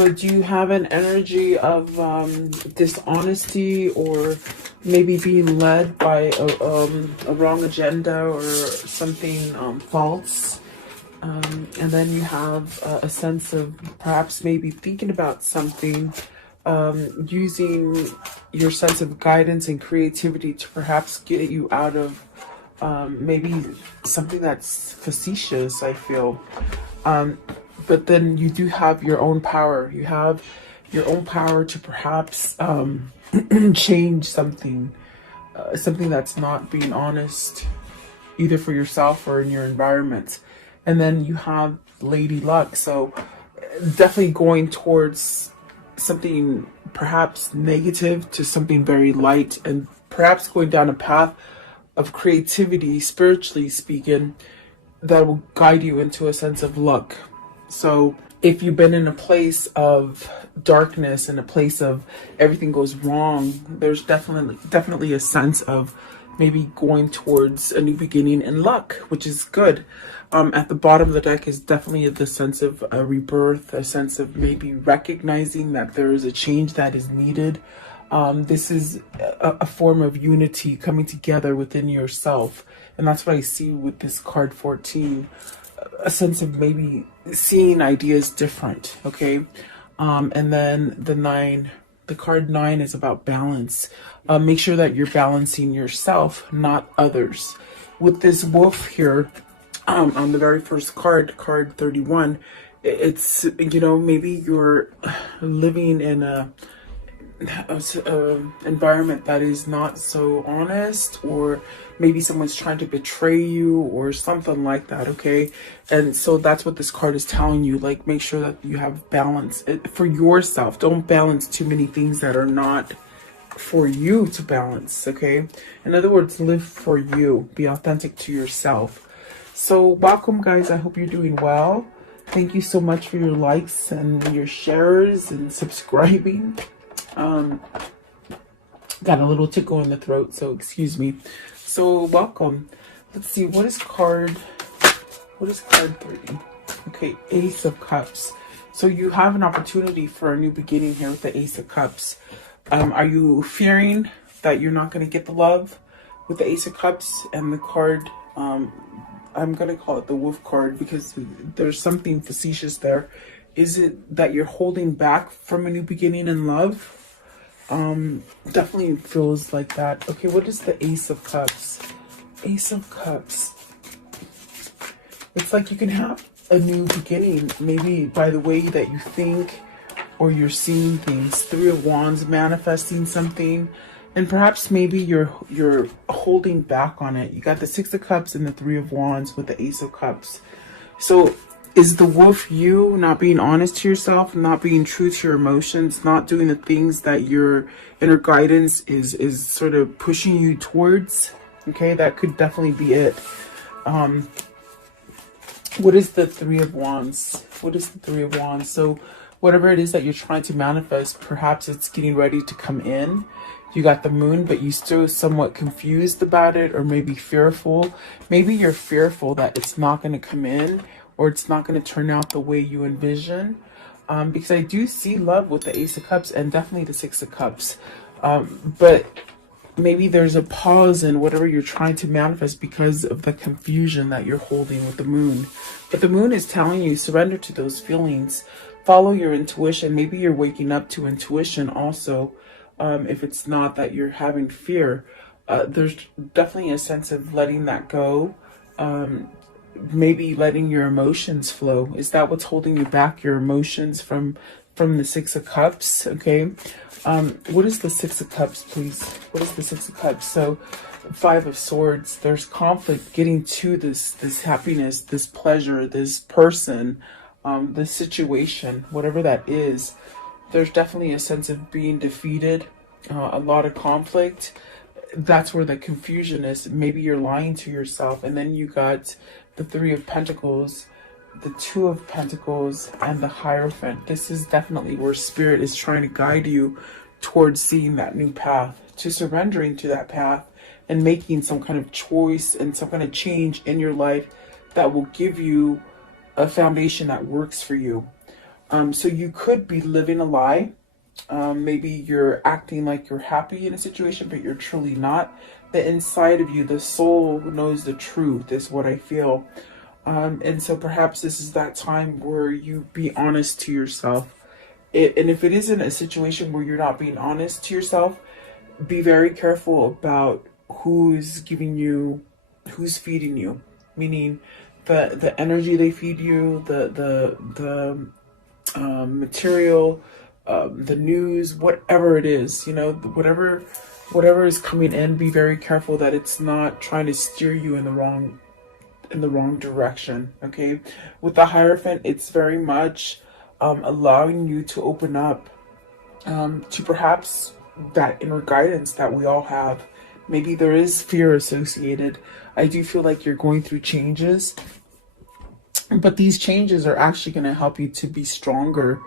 So do you have an energy of dishonesty, or maybe being led by a wrong agenda or something false? And then you have a sense of perhaps maybe thinking about something, using your sense of guidance and creativity to perhaps get you out of maybe something that's facetious, I feel. But then you do have your own power. You have your own power to perhaps change something, something that's not being honest, either for yourself or in your environment. And then you have Lady Luck. So definitely going towards something perhaps negative to something very light, and perhaps going down a path of creativity, spiritually speaking, that will guide you into a sense of luck. So if you've been in a place of darkness and a place of everything goes wrong, there's definitely a sense of maybe going towards a new beginning and luck, which is good. At the bottom of the deck is definitely the sense of a rebirth, a sense of maybe recognizing that there is a change that is needed. This is a form of unity coming together within yourself. And that's what I see with this card 14. A sense of maybe seeing ideas different, okay? And then the card 9 is about balance. Make sure that you're balancing yourself, not others. With this wolf here, on the very first card, card 31, it's, maybe you're living in a environment that is not so honest, or maybe someone's trying to betray you or something like that, okay? And so that's what this card is telling you. Like, make sure that you have balance for yourself. Don't balance too many things that are not for you to balance, okay? In other words, live for you. Be authentic to yourself. So welcome, guys. I hope you're doing well. Thank you so much for your likes and your shares and subscribing. Got a little tickle in the throat, so excuse me. So welcome. Let's see, what is card 30? Okay, Ace of Cups. So you have an opportunity for a new beginning here with the Ace of Cups. Are you fearing that you're not going to get the love with the Ace of Cups? And the card, I'm going to call it the Wolf card because there's something facetious there. Is it that you're holding back from a new beginning in love? Definitely feels like that. Okay, what is the Ace of Cups? Ace of Cups. It's like you can have a new beginning, maybe by the way that you think or you're seeing things. Three of Wands, manifesting something, and perhaps maybe you're holding back on it. You got the Six of Cups and the Three of Wands with the Ace of Cups. So is the wolf you not being honest to yourself, not being true to your emotions, not doing the things that your inner guidance is sort of pushing you towards? Okay, that could definitely be it. What is the Three of Wands? What is the Three of Wands? So whatever it is that you're trying to manifest, perhaps it's getting ready to come in. You got the Moon, but you still somewhat confused about it, or maybe fearful. Maybe you're fearful that it's not going to come in, or it's not going to turn out the way you envision. Because I do see love with the Ace of Cups and definitely the Six of Cups. But maybe there's a pause in whatever you're trying to manifest because of the confusion that you're holding with the Moon. But the Moon is telling you, surrender to those feelings. Follow your intuition. Maybe you're waking up to intuition also. If it's not that you're having fear, there's definitely a sense of letting that go. Maybe letting your emotions flow. Is that what's holding you back? Your emotions from the Six of Cups? Okay. What is the Six of Cups, please? What is the Six of Cups? So Five of Swords, there's conflict getting to this happiness, this pleasure, this person, this situation, whatever that is. There's definitely a sense of being defeated, a lot of conflict. That's where the confusion is. Maybe you're lying to yourself. And then you got the Three of Pentacles, the Two of Pentacles, and the Hierophant. This is definitely where Spirit is trying to guide you towards seeing that new path, to surrendering to that path and making some kind of choice and some kind of change in your life that will give you a foundation that works for you. So you could be living a lie. Maybe you're acting like you're happy in a situation, but you're truly not. The inside of you, the soul knows the truth, is what I feel. And so perhaps this is that time where you be honest to yourself. And if it isn't a situation where you're not being honest to yourself, be very careful about who's giving you, who's feeding you. Meaning, the energy they feed you, the material, the news, whatever it is, whatever is coming in. Be very careful that it's not trying to steer you in the wrong direction. Okay, with the Hierophant, it's very much allowing you to open up to perhaps that inner guidance that we all have. Maybe there is fear associated. I do feel like you're going through changes, but these changes are actually going to help you to be stronger.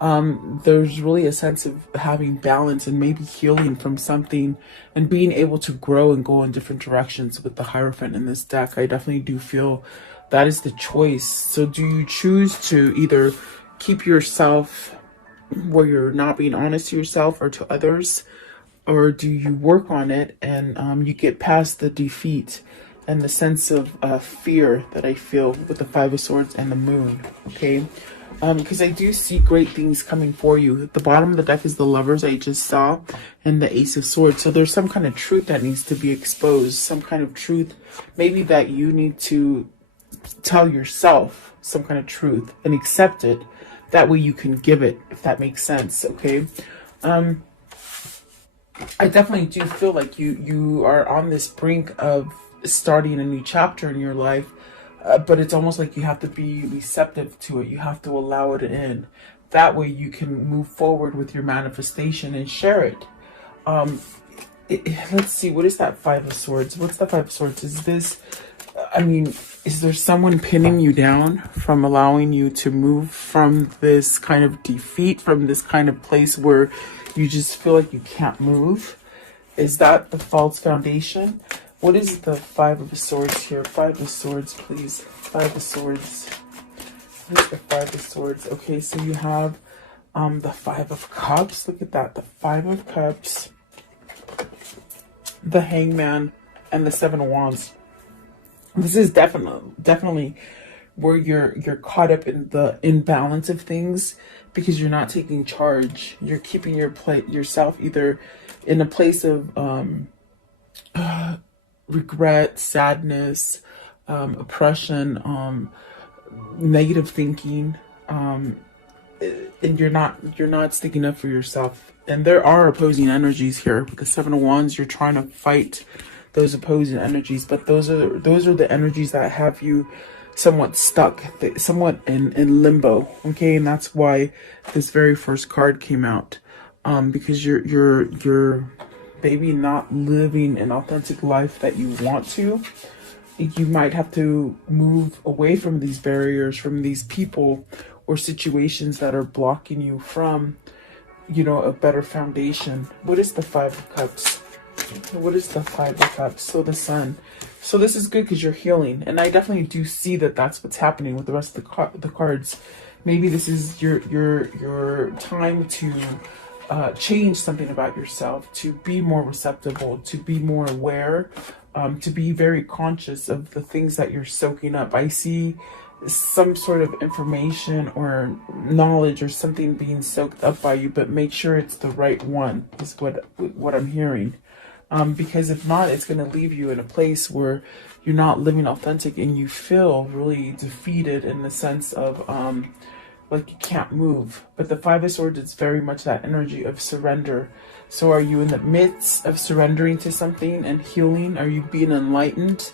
There's really a sense of having balance and maybe healing from something and being able to grow and go in different directions with the Hierophant in this deck. I definitely do feel that is the choice. So do you choose to either keep yourself where you're not being honest to yourself or to others, or do you work on it and you get past the defeat and the sense of fear that I feel with the Five of Swords and the Moon? Okay, because I do see great things coming for you. At the bottom of the deck is the Lovers I just saw and the Ace of Swords. So there's some kind of truth that needs to be exposed, some kind of truth maybe that you need to tell yourself, some kind of truth, and accept it. That way you can give it, if that makes sense. Okay, I definitely do feel like you are on this brink of starting a new chapter in your life, but it's almost like you have to be receptive to it. You have to allow it in. That way you can move forward with your manifestation and share it. Let's see, what is that Five of Swords? What's the Five of Swords? Is this, is there someone pinning you down from allowing you to move from this kind of defeat, from this kind of place where you just feel like you can't move? Is that the false foundation? What is the Five of Swords here? Five of Swords, please. Five of Swords. What is the Five of Swords? Okay, so you have the Five of Cups. Look at that. The Five of Cups, the Hangman, and the Seven of Wands. This is definitely where you're caught up in the imbalance of things because you're not taking charge. You're keeping yourself either in a place of regret, sadness, oppression, negative thinking, and you're not sticking up for yourself. And there are opposing energies here. With the Seven of Wands, you're trying to fight those opposing energies, but those are the energies that have you somewhat stuck, somewhat in limbo. Okay, and that's why this very first card came out, because you're maybe not living an authentic life that you want to. You might have to move away from these barriers, from these people or situations that are blocking you from, a better foundation. What is the Five of Cups? What is the Five of Cups? So the Sun. So this is good because you're healing, and I definitely do see that that's what's happening with the rest of the cards. Maybe this is your time to change something about yourself, to be more receptive, to be more aware, to be very conscious of the things that you're soaking up. I see some sort of information or knowledge or something being soaked up by you, but make sure it's the right one, is what I'm hearing. Because if not, it's going to leave you in a place where you're not living authentic and you feel really defeated in the sense of like you can't move. But the Five of Swords, it's very much that energy of surrender. So are you in the midst of surrendering to something and healing? Are you being enlightened?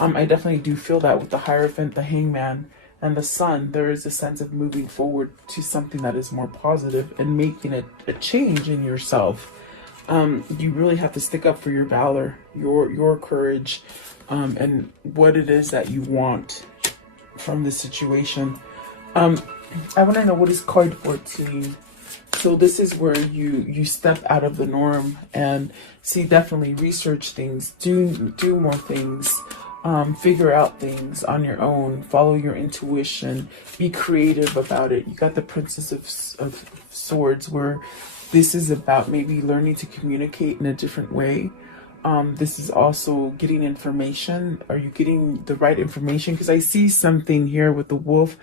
I definitely do feel that with the Hierophant, the Hangman, and the Sun. There is a sense of moving forward to something that is more positive and making a change in yourself. You really have to stick up for your valor, your courage, and what it is that you want from this situation. I want to know, what is card 14? So this is where you step out of the norm and see, definitely research things, do more things, figure out things on your own, follow your intuition, be creative about it. You got the Princess of Swords, where this is about maybe learning to communicate in a different way. This is also getting information. Are you getting the right information? Because I see something here with the wolf,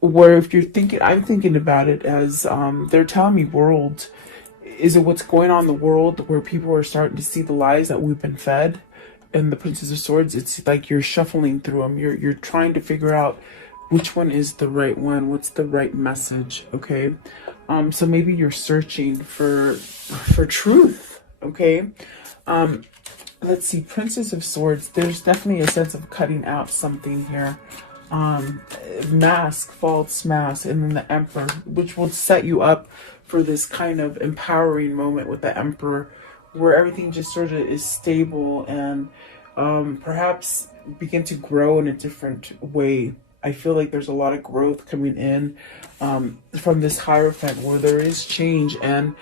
where if you're thinking, I'm thinking about it as they're telling me world. Is it what's going on in the world where people are starting to see the lies that we've been fed? And the Princess of Swords, it's like you're shuffling through them. You're trying to figure out which one is the right one. What's the right message? Okay. So maybe you're searching for truth. Okay. Let's see, Princess of Swords. There's definitely a sense of cutting out something here. Mask, false mask, and then the Emperor, which will set you up for this kind of empowering moment with the Emperor, where everything just sort of is stable and perhaps begin to grow in a different way. I feel like there's a lot of growth coming in from this Hierophant, where there is change, and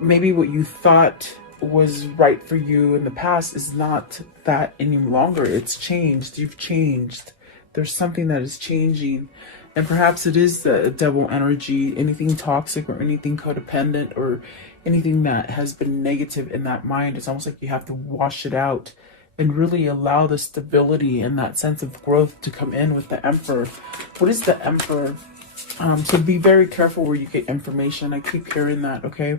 maybe what you thought was right for you in the past is not that any longer. It's changed. You've changed. There's something that is changing. And perhaps it is the devil energy, anything toxic or anything codependent or anything that has been negative in that mind. It's almost like you have to wash it out and really allow the stability and that sense of growth to come in with the Emperor. What is the Emperor? So be very careful where you get information. I keep hearing that, okay?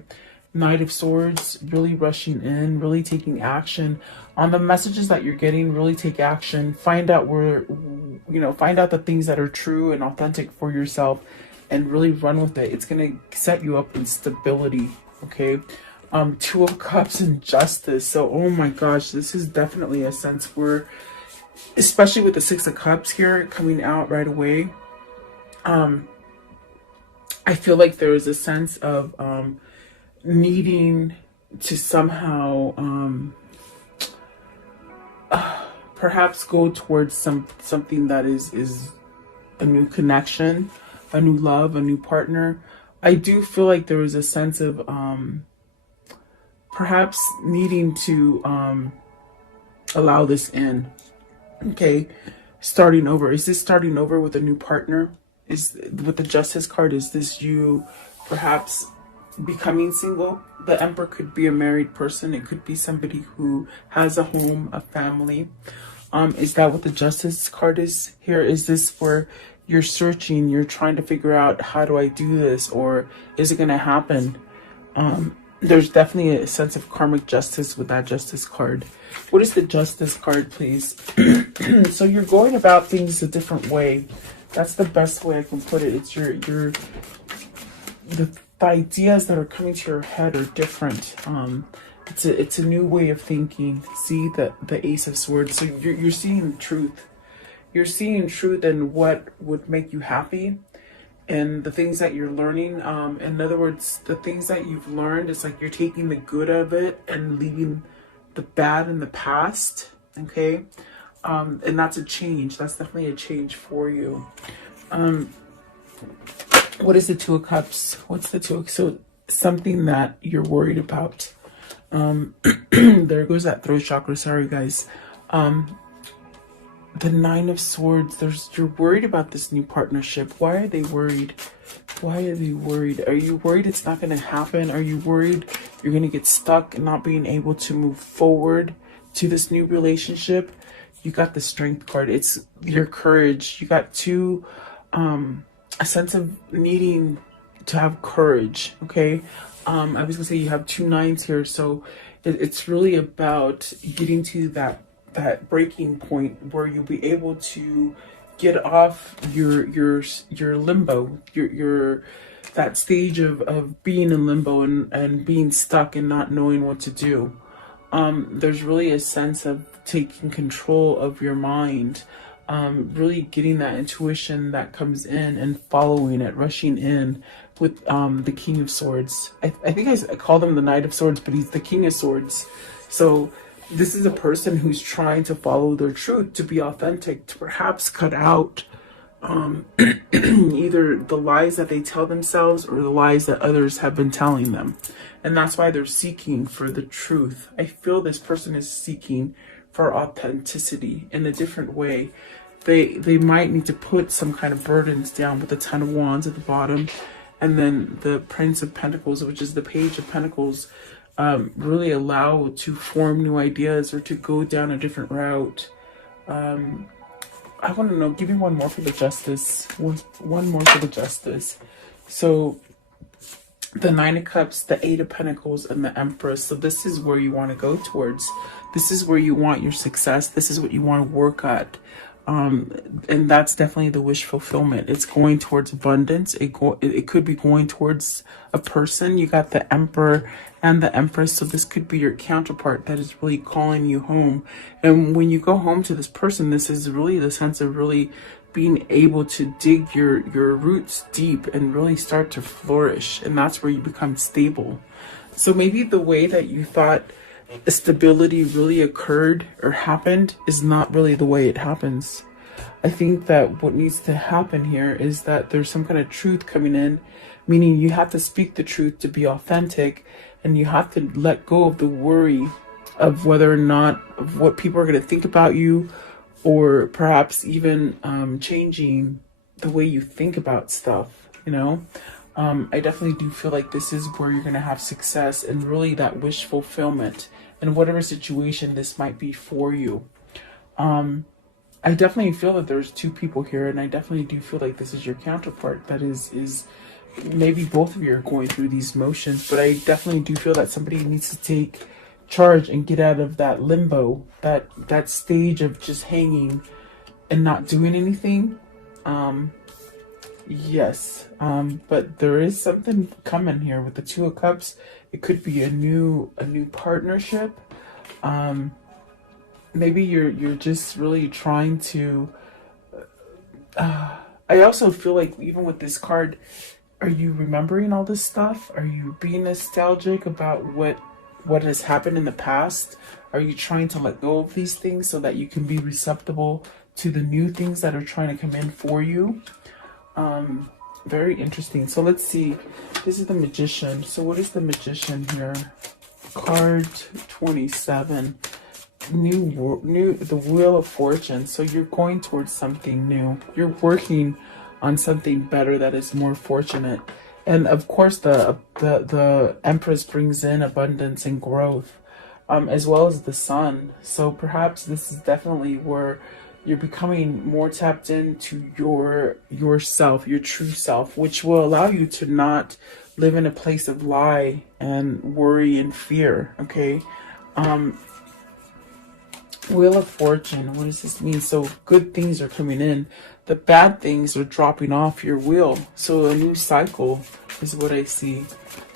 Knight of Swords, really rushing in, really taking action on the messages that you're getting. Really take action. Find out where, find out the things that are true and authentic for yourself, and really run with it. It's gonna set you up in stability. Okay. Two of Cups and Justice. So, oh my gosh, this is definitely a sense where, especially with the Six of Cups here coming out right away, I feel like there is a sense of needing to somehow perhaps go towards something that is a new connection, a new love, a new partner. I do feel like there is a sense of perhaps needing to allow this in. Okay, starting over. Is this starting over with a new partner? Is with the Justice card, is this you perhaps becoming single? The Emperor could be a married person. It could be somebody who has a home, a family. Is that what the Justice card is here? Is this where you're searching, you're trying to figure out, how do I do this, or is it going to happen? There's definitely a sense of karmic justice with that Justice card. What is the Justice card, please? So you're going about things a different way. That's the best way I can put it. It's the ideas that are coming to your head are different. It's a new way of thinking. See the Ace of Swords. So you're seeing truth. You're seeing truth in what would make you happy, and the things that you're learning. In other words, the things that you've learned, it's like you're taking the good of it and leaving the bad in the past. Okay. And that's a change. That's definitely a change for you. What is the Two of Cups? What's the Two? So something that you're worried about. There goes that throat chakra. Sorry, guys. The Nine of Swords. You're worried about this new partnership. Why are they worried? Why are they worried? Are you worried it's not going to happen? Are you worried you're going to get stuck and not being able to move forward to this new relationship? You got the Strength card. It's your courage. You got two, a sense of needing to have courage. Okay. I was gonna say you have two nines here. So it's really about getting to that breaking point where you'll be able to get off your limbo, your that stage of being in limbo and being stuck and not knowing what to do. There's really a sense of taking control of your mind, really getting that intuition that comes in and following it, rushing in with the King of Swords. I think I called him the Knight of Swords, but he's the King of Swords. So this is a person who's trying to follow their truth, to be authentic, to perhaps cut out either the lies that they tell themselves or the lies that others have been telling them. And that's why they're seeking for the truth. I feel this person is seeking for authenticity in a different way. They might need to put some kind of burdens down with the Ten of Wands at the bottom, and then the Prince of Pentacles, which is the Page of Pentacles, really allow to form new ideas or to go down a different route. I want to know, give me one more for the Justice. One more for the Justice. So the Nine of Cups, the Eight of Pentacles, and the Empress. So this is where you want to go towards. This is where you want your success. This is what you want to work at. And that's definitely the wish fulfillment. It's going towards abundance. It could be going towards a person. You got the Emperor and the Empress. So this could be your counterpart that is really calling you home. And when you go home to this person, this is really the sense of really being able to dig your roots deep and really start to flourish. And that's where you become stable. So maybe the way that you thought stability really occurred or happened is not really the way it happens. I think that what needs to happen here is that there's some kind of truth coming in, meaning you have to speak the truth to be authentic, and you have to let go of the worry of whether or not of what people are going to think about you, or perhaps even changing the way you think about stuff, you know. I definitely do feel like this is where you're going to have success and really that wish fulfillment in whatever situation this might be for you. I definitely feel that there's two people here, and I definitely do feel like this is your counterpart that is maybe both of you are going through these motions, but I definitely do feel that somebody needs to take charge and get out of that limbo, that stage of just hanging and not doing anything. Yes, but there is something coming here with the Two of Cups. It could be a new partnership. Maybe you're just really trying to. I also feel like even with this card, are you remembering all this stuff? Are you being nostalgic about what has happened in the past? Are you trying to let go of these things so that you can be receptive to the new things that are trying to come in for you? Very interesting. So let's see. This is the Magician. So what is the Magician here? Card 27. The Wheel of Fortune. So you're going towards something new. You're working on something better that is more fortunate. And of course the Empress brings in abundance and growth, as well as the Sun. So perhaps this is definitely where you're becoming more tapped into yourself, your true self, which will allow you to not live in a place of lie and worry and fear. Okay. Wheel of Fortune, what does this mean? So good things are coming in. The bad things are dropping off your wheel. So a new cycle is what I see.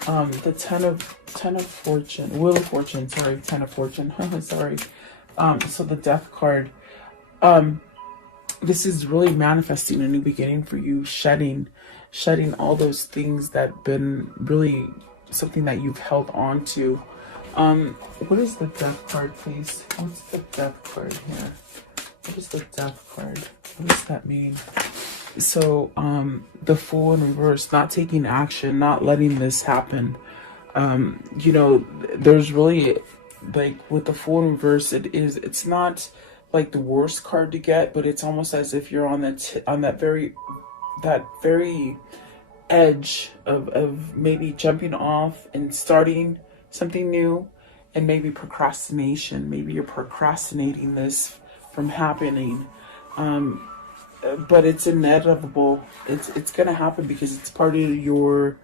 The Ten of Fortune, Wheel of Fortune, sorry, Ten of Fortune, sorry. So the Death card. This is really manifesting a new beginning for you, shedding all those things that have been really something that you've held on to. What is the Death card, please? What's the Death card here? What is the Death card? What does that mean? So, the Fool in reverse, not taking action, not letting this happen. You know, there's really, like, with the Fool in reverse, it's not like the worst card to get, but it's almost as if you're on that very edge of maybe jumping off and starting something new, and maybe procrastination. Maybe you're procrastinating this from happening, but it's inevitable. It's gonna happen because it's part of your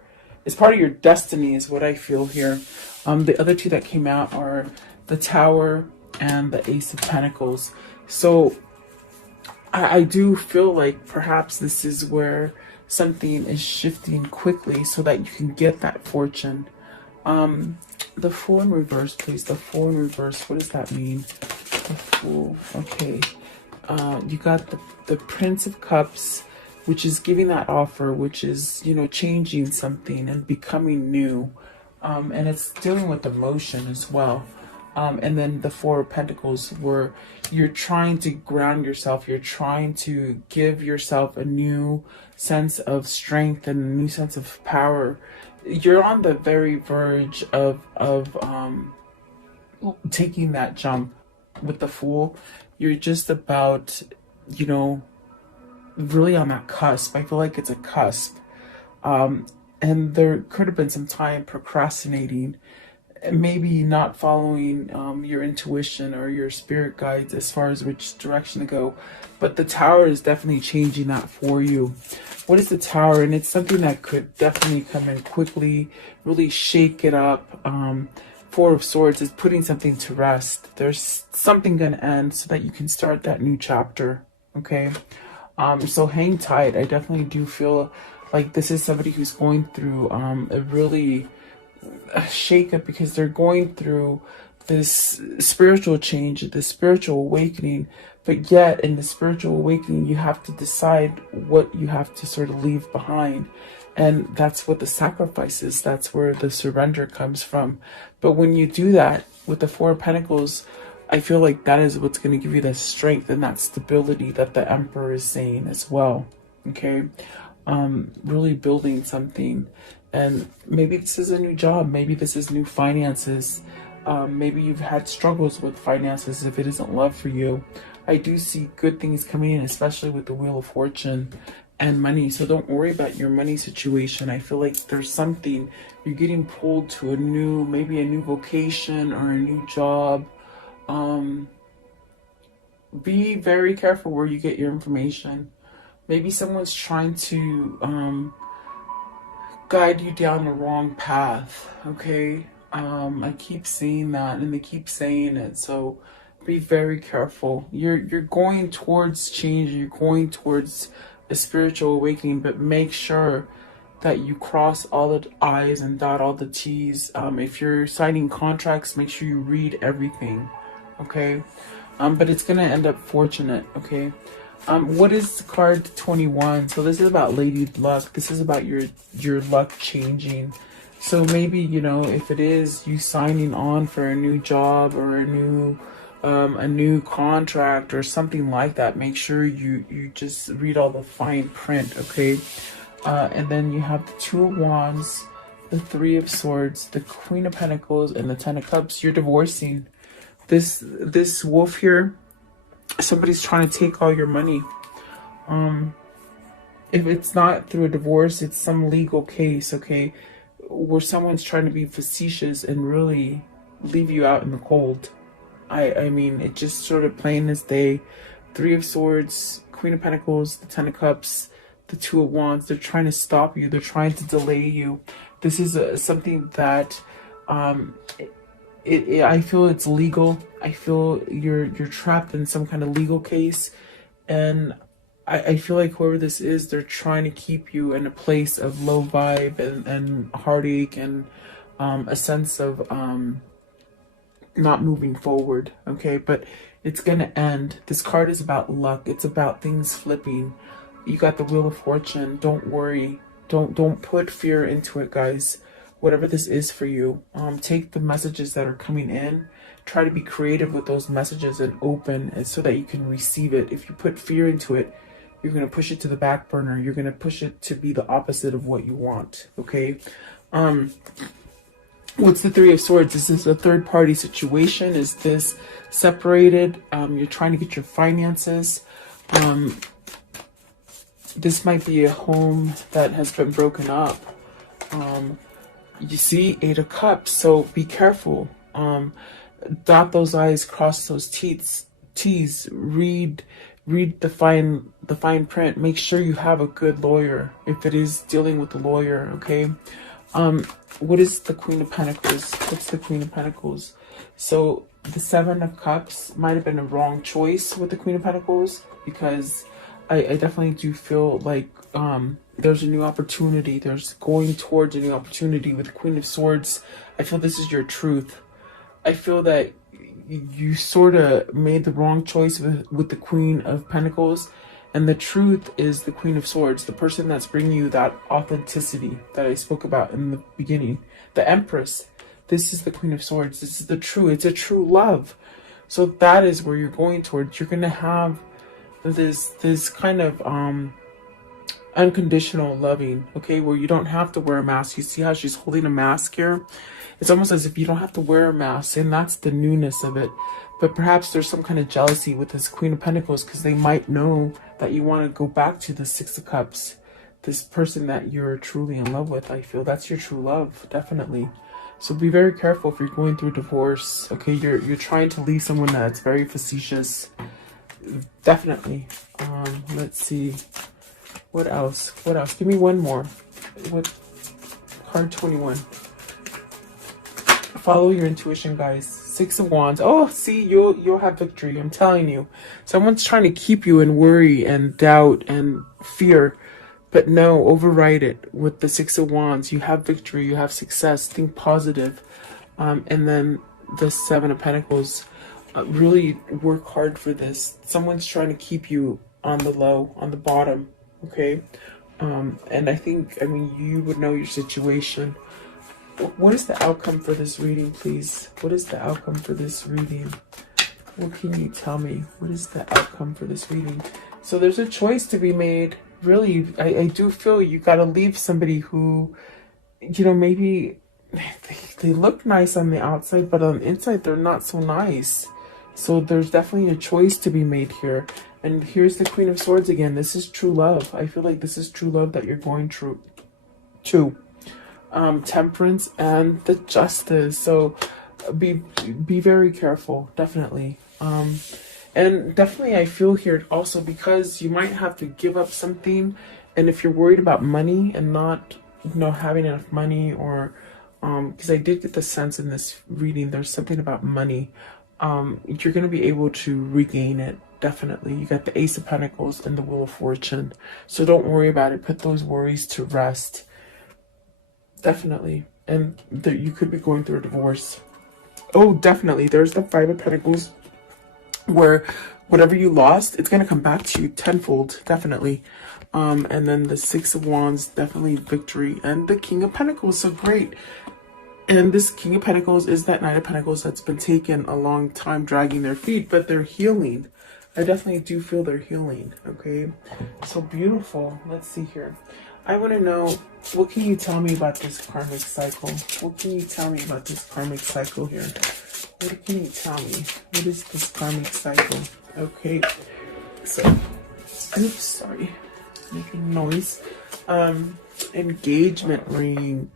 destiny, is what I feel here. The other two that came out are the Tower and the Ace of Pentacles. So I do feel like perhaps this is where something is shifting quickly so that you can get that fortune. The Fool in reverse, please. The Fool in reverse, what does that mean? The Fool, okay. You got the Prince of Cups, which is giving that offer, which is, you know, changing something and becoming new. And it's dealing with emotion as well. And then the Four of Pentacles, where you're trying to ground yourself. You're trying to give yourself a new sense of strength and a new sense of power. You're on the very verge of taking that jump. with the Fool, you're just about, you know, really on that cusp. I feel like it's a cusp. And there could have been some time procrastinating, maybe not following your intuition or your spirit guides as far as which direction to go. But the Tower is definitely changing that for you. What is the Tower? And it's something that could definitely come in quickly, really shake it up. Four of Swords is putting something to rest. There's something going to end so that you can start that new chapter. Okay. So hang tight. I definitely do feel like this is somebody who's going through a really shake up, because they're going through this spiritual change, this spiritual awakening. But yet in the spiritual awakening, you have to decide what you have to sort of leave behind. And that's what the sacrifice is. That's where the surrender comes from. But when you do that with the Four of Pentacles, I feel like that is what's going to give you the strength and that stability that the Emperor is saying as well. Okay. Really building something. And maybe this is a new job. Maybe this is new finances. Maybe you've had struggles with finances if it isn't love for you. I do see good things coming in, especially with the Wheel of Fortune and money. So don't worry about your money situation. I feel like there's something, you're getting pulled to maybe a new vocation or a new job. Be very careful where you get your information. Maybe someone's trying to guide you down the wrong path. Okay. I keep seeing that, and they keep saying it. So be very careful. You're going towards change. You're going towards a spiritual awakening, but make sure that you cross all the I's and dot all the T's. If you're signing contracts, make sure you read everything. Okay. But it's gonna end up fortunate. Okay. What is card 21? So this is about Lady Luck. This is about your luck changing. So maybe, you know, if it is you signing on for a new job or a new contract or something like that, make sure you just read all the fine print. Okay. And then you have the Two of Wands, the Three of Swords, the Queen of Pentacles, and the Ten of Cups. You're divorcing. This wolf here, somebody's trying to take all your money. If it's not through a divorce, it's some legal case, okay, where someone's trying to be facetious and really leave you out in the cold. I mean, it just sort of plain as day. Three of Swords, Queen of Pentacles, the Ten of Cups, the Two of Wands. They're trying to stop you. They're trying to delay you. This is something that I feel it's legal. I feel you're trapped in some kind of legal case, and I feel like whoever this is, they're trying to keep you in a place of low vibe and heartache and a sense of not moving forward. Okay, but it's gonna end. This card is about luck. It's about things flipping. You got the Wheel of Fortune. Don't worry. Don't put fear into it, guys. Whatever this is for you, take the messages that are coming in, try to be creative with those messages and open, and so that you can receive it. If you put fear into it, you're going to push it to the back burner. You're going to push it to be the opposite of what you want. Okay. What's the Three of Swords? Is this a third party situation? Is this separated? You're trying to get your finances. This might be a home that has been broken up. You see, Eight of Cups, so be careful. Dot those I's, cross those T's, read the fine print. Make sure you have a good lawyer if it is dealing with the lawyer, okay? What is the Queen of Pentacles? What's the Queen of Pentacles? So the Seven of Cups might have been a wrong choice with the Queen of Pentacles, because I definitely do feel like there's a new opportunity. There's going towards a new opportunity with the Queen of Swords. I feel this is your truth. I feel that you sort of made the wrong choice with the Queen of Pentacles. And the truth is the Queen of Swords, the person that's bringing you that authenticity that I spoke about in the beginning. The Empress. This is the Queen of Swords. This is it's a true love. So that is where you're going towards. You're going to have this kind of unconditional loving, okay, where you don't have to wear a mask. You see how she's holding a mask here? It's almost as if you don't have to wear a mask, and that's the newness of it. But perhaps there's some kind of jealousy with this Queen of Pentacles, because they might know that you want to go back to the Six of Cups. This person that you're truly in love with, I feel that's your true love, definitely. So be very careful if you're going through a divorce. Okay, you're trying to leave someone that's very facetious. Definitely. Let's see. What else? What else? Give me one more. What? Card 21. Follow your intuition, guys. Six of Wands. Oh, see, you'll have victory. I'm telling you. Someone's trying to keep you in worry and doubt and fear. But no, override it with the Six of Wands. You have victory. You have success. Think positive. And then the Seven of Pentacles. Really work hard for this. Someone's trying to keep you on the low, on the bottom. Okay? And I mean, you would know your situation. What is the outcome for this reading, please? What is the outcome for this reading? What can you tell me? What is the outcome for this reading? So there's a choice to be made. Really, I do feel you got to leave somebody who, you know, maybe they look nice on the outside, but on the inside, they're not so nice. So there's definitely a choice to be made here. And here's the Queen of Swords again. This is true love. I feel like this is true love that you're going through. Temperance and the Justice. So be very careful, definitely. And definitely I feel here also, because you might have to give up something, and if you're worried about money and not, you know, having enough money, or because I did get the sense in this reading there's something about money, you're going to be able to regain it. Definitely. You got the Ace of Pentacles and the Wheel of Fortune, so don't worry about it. Put those worries to rest. Definitely. And you could be going through a divorce. Oh, definitely. There's the Five of Pentacles, where whatever you lost, it's going to come back to you tenfold. Definitely. And then the Six of Wands, definitely victory. And the King of Pentacles, so great. And this King of Pentacles is that Knight of Pentacles that's been taken a long time dragging their feet, but they're healing. I definitely do feel they're healing. Okay. So beautiful. Let's see here. I want to know, what can you tell me about this karmic cycle? What can you tell me about this karmic cycle here? What can you tell me? What is this karmic cycle? Okay. So, oops, sorry. Making noise. Engagement ring.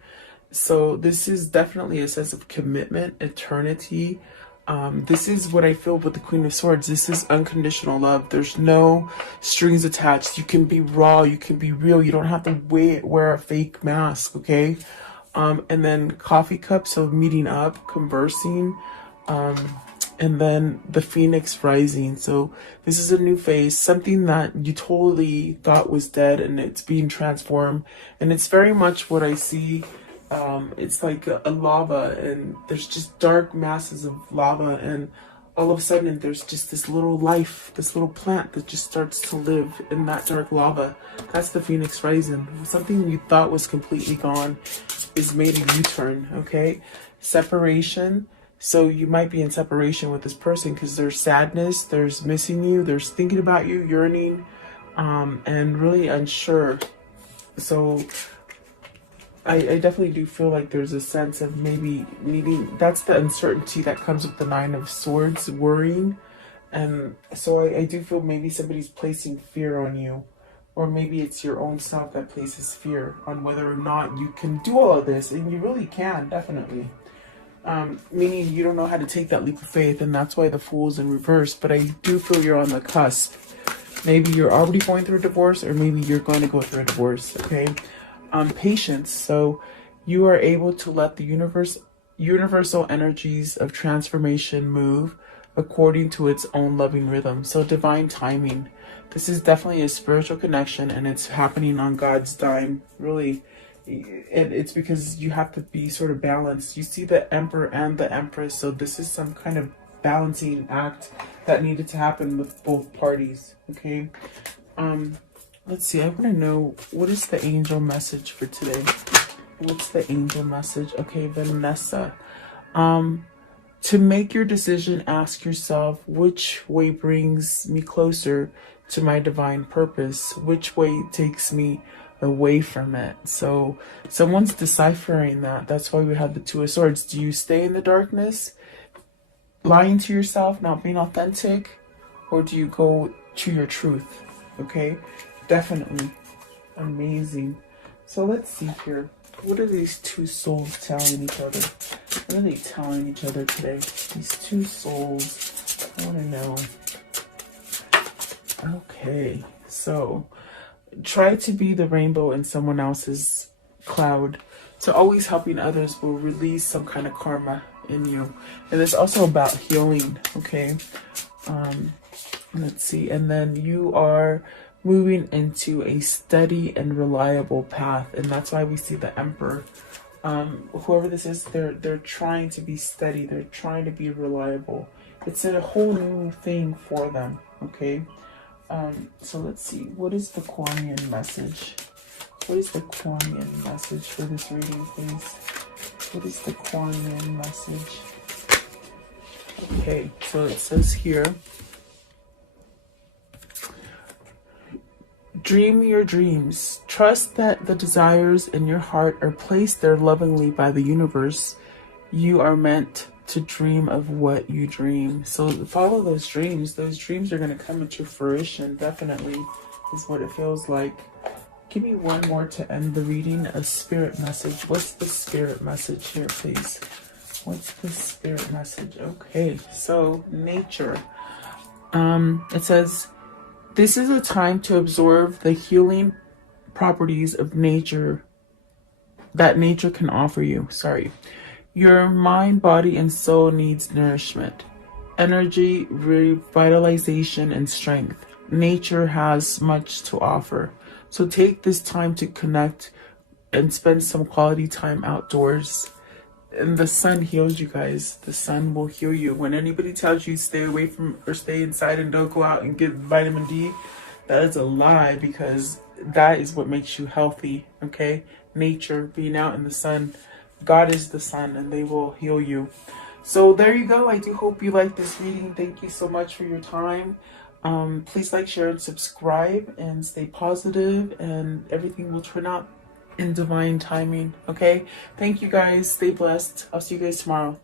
So this is definitely a sense of commitment, eternity. This is what I feel with the Queen of Swords. This is unconditional love. There's no strings attached. You can be raw. You can be real. You don't have to wear a fake mask, okay? And then coffee cup, so meeting up, conversing. And then the Phoenix rising. So this is a new phase, something that you totally thought was dead, and it's being transformed. And it's very much what I see. It's like a lava, and there's just dark masses of lava, and all of a sudden there's just this little life, this little plant that just starts to live in that dark lava. That's the Phoenix rising. Something you thought was completely gone is made a U-turn. Okay, separation. So you might be in separation with this person because there's sadness, there's missing you, there's thinking about you, yearning, and really unsure. So I definitely do feel like there's a sense of maybe needing, that's the uncertainty that comes with the Nine of Swords, worrying. And so I do feel maybe somebody's placing fear on you, or maybe it's your own self that places fear on whether or not you can do all of this. And you really can, definitely. Meaning you don't know how to take that leap of faith, and that's why the Fool's in reverse. But I do feel you're on the cusp. Maybe you're already going through a divorce, or maybe you're going to go through a divorce, okay? Patience. So you are able to let the universal energies of transformation move according to its own loving rhythm. So divine timing. This is definitely a spiritual connection, and it's happening on God's dime, really. And it's because you have to be sort of balanced. You see the Emperor and the Empress, so this is some kind of balancing act that needed to happen with both parties, okay? Let's see, I want to know, what is the angel message for today? What's the angel message? Okay, Vanessa. To make your decision, ask yourself, which way brings me closer to my divine purpose? Which way takes me away from it? So someone's deciphering that. That's why we have the Two of Swords. Do you stay in the darkness? lying to yourself, not being authentic, or do you go to your truth? Okay, definitely amazing. So let's see here. What are these two souls telling each other? What are they telling each other today? These two souls. I want to know. Okay, so try to be the rainbow in someone else's cloud. So always helping others will release some kind of karma in you. And it's also about healing, okay? Let's see. And then you are moving into a steady and reliable path. And that's why we see the Emperor. Whoever this is, they're trying to be steady. They're trying to be reliable. It's a whole new thing for them, okay? So let's see. What is the Kuan Yin message? What is the Kuan Yin message for this reading, please? What is the Kuan Yin message? Okay, so it says here, dream your dreams. Trust that the desires in your heart are placed there lovingly by the universe. You are meant to dream of what you dream. So follow those dreams. Those dreams are going to come into fruition, definitely, is what it feels like. Give me one more to end the reading. A spirit message. What's the spirit message here, please? What's the spirit message? Okay, so nature. It says, this is a time to absorb the healing properties of nature that nature can offer you. Sorry. Your mind, body, and soul needs nourishment, energy, revitalization, and strength. Nature has much to offer. So take this time to connect and spend some quality time outdoors. And the sun heals you guys. The sun will heal you. When anybody tells you stay away from or stay inside and don't go out and get vitamin D, that is a lie, because that is what makes you healthy, okay? Nature, being out in the sun. God is the sun, and they will heal you. So there you go. I do hope you like this reading. Thank you so much for your time. Please like, share, and subscribe, and stay positive, and everything will turn out in divine timing. Okay? Thank you guys. Stay blessed. I'll see you guys tomorrow.